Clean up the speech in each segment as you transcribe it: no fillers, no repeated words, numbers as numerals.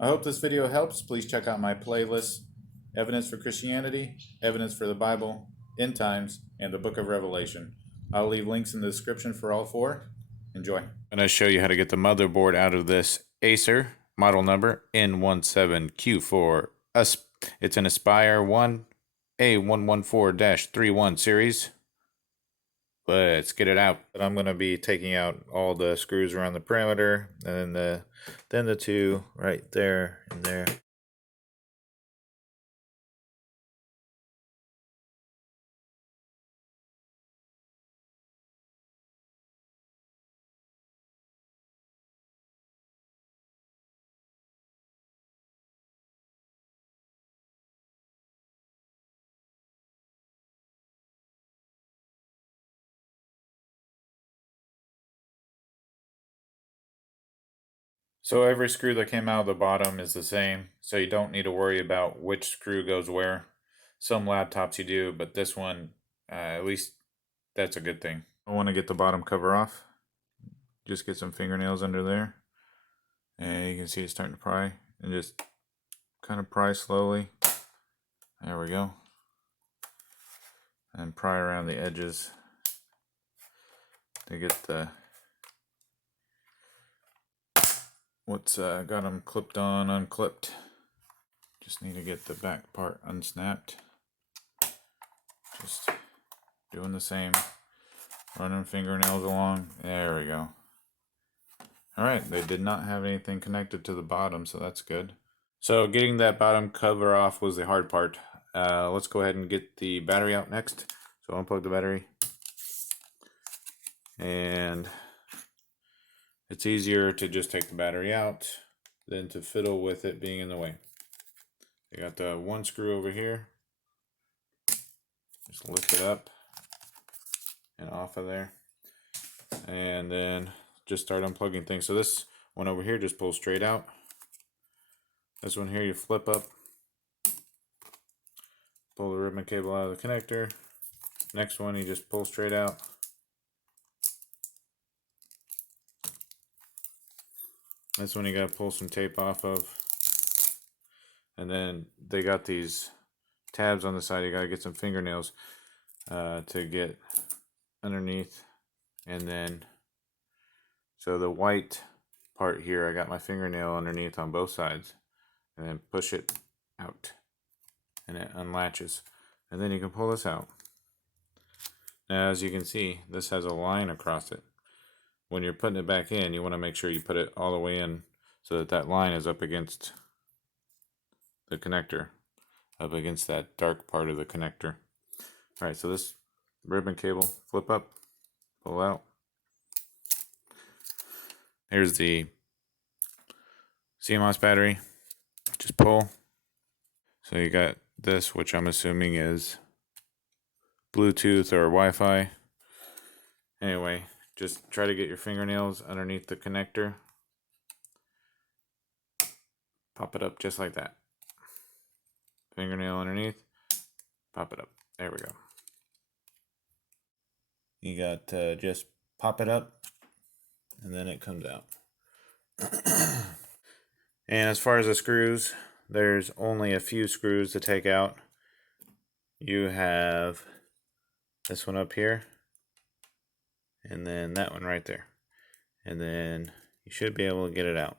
I hope this video helps. Please check out my playlist, Evidence for Christianity, Evidence for the Bible, End Times, and the Book of Revelation. I'll leave links in the description for all four. Enjoy. I'm going to show you how to get the motherboard out of this Acer, model number N17Q4. It's an Aspire A114-31 Series. Let's get it out. But I'm going to be taking out all the screws around the perimeter, and then the two right there and there. So every screw that came out of the bottom is the same, so you don't need to worry about which screw goes where. Some laptops you do, but this one, at least that's a good thing. I want to get the bottom cover off. Just get some fingernails under there. And you can see it's starting to pry. And just kind of pry slowly. There we go. And pry around the edges to get the what's got them clipped on unclipped. Just need to get the back part unsnapped. Just doing the same, running fingernails along. There we go. Alright, they did not have anything connected to the bottom, so that's good. So getting that bottom cover off was the hard part. Let's go ahead and get the battery out next. So unplug the battery. And it's easier to just take the battery out than to fiddle with it being in the way. You got the one screw over here. Just lift it up and off of there. And then just start unplugging things. So this one over here just pulls straight out. This one here you flip up. Pull the ribbon cable out of the connector. Next one you just pull straight out. This one you gotta pull some tape off of. And then they got these tabs on the side. You gotta get some fingernails to get underneath. And then, so the white part here, I got my fingernail underneath on both sides. And then push it out. And it unlatches. And then you can pull this out. Now, as you can see, this has a line across it. When you're putting it back in, you want to make sure you put it all the way in so that that line is up against the connector, up against that dark part of the connector. Alright, so this ribbon cable, flip up, pull out. Here's the CMOS battery, just pull. So you got this, which I'm assuming is Bluetooth or Wi-Fi. Anyway, just try to get your fingernails underneath the connector. Pop it up just like that. Fingernail underneath, pop it up. There we go. You got to just pop it up, and then it comes out. And as far as the screws, there's only a few screws to take out. You have this one up here, and then that one right there. And then you should be able to get it out.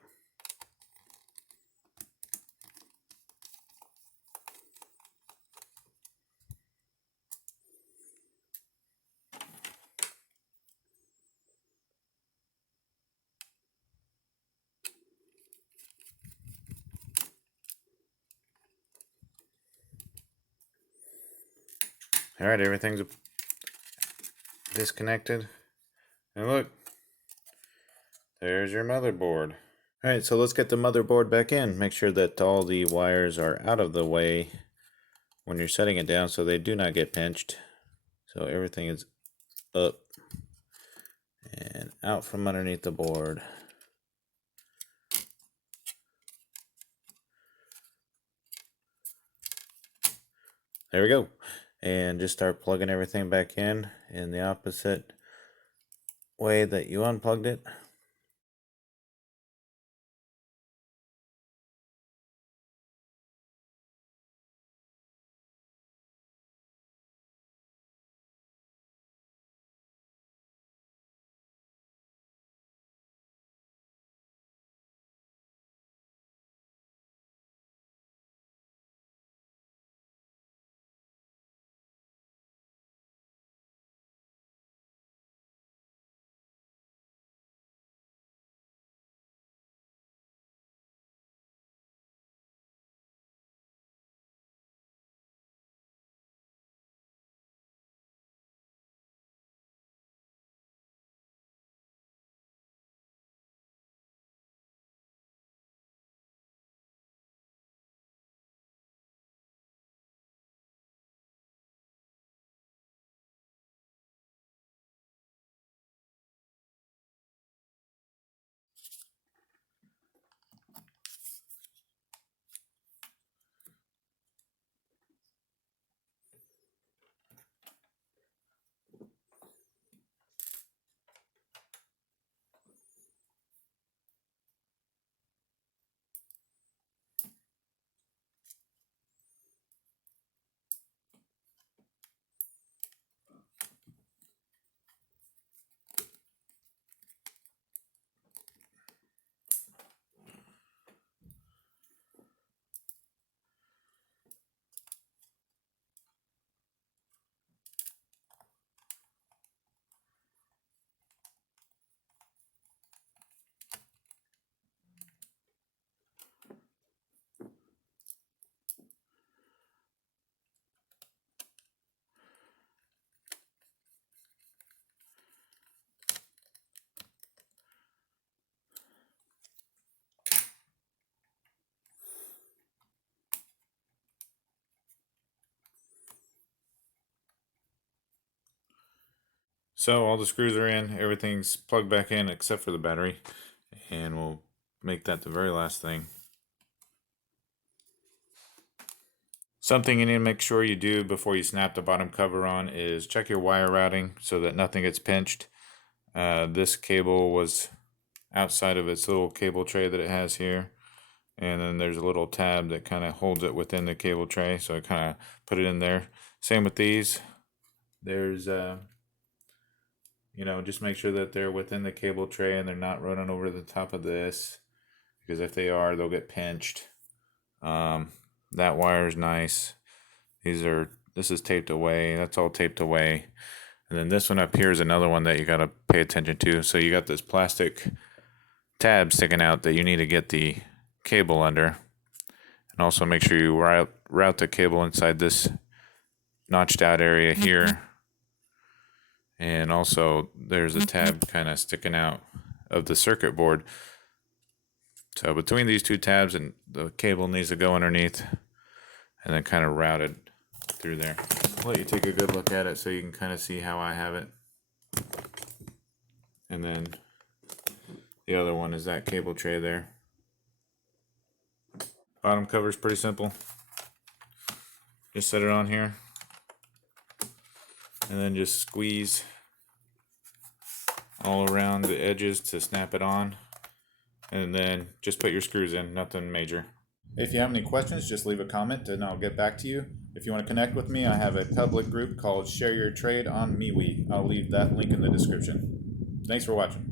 Alright, everything's disconnected. And look, there's your motherboard. Alright, so let's get the motherboard back in. Make sure that all the wires are out of the way when you're setting it down so they do not get pinched. So everything is up and out from underneath the board. There we go. And just start plugging everything back in the opposite way that you unplugged it. So all the screws are in, everything's plugged back in except for the battery, and we'll make that the very last thing. Something you need to make sure you do before you snap the bottom cover on is check your wire routing so that nothing gets pinched. This cable was outside of its little cable tray that it has here, and then there's a little tab that kind of holds it within the cable tray, so I kind of put it in there. Same with these. There's just make sure that they're within the cable tray and they're not running over the top of this, because if they are, they'll get pinched. That wire is nice. This is taped away. That's all taped away. And then this one up here is another one that you got to pay attention to. So you got this plastic tab sticking out that you need to get the cable under. And also make sure you route the cable inside this notched out area here. And also there's a tab kind of sticking out of the circuit board. So between these two tabs, and the cable needs to go underneath and then kind of routed through there. I'll let you take a good look at it so you can kind of see how I have it. And then the other one is that cable tray there. Bottom cover is pretty simple. Just set it on here and then just squeeze all around the edges to snap it on, and then just put your screws in, nothing major. If you have any questions, just leave a comment and I'll get back to you. If you want to connect with me, I have a public group called Share Your Trade on MeWe. I'll leave that link in the description. Thanks for watching.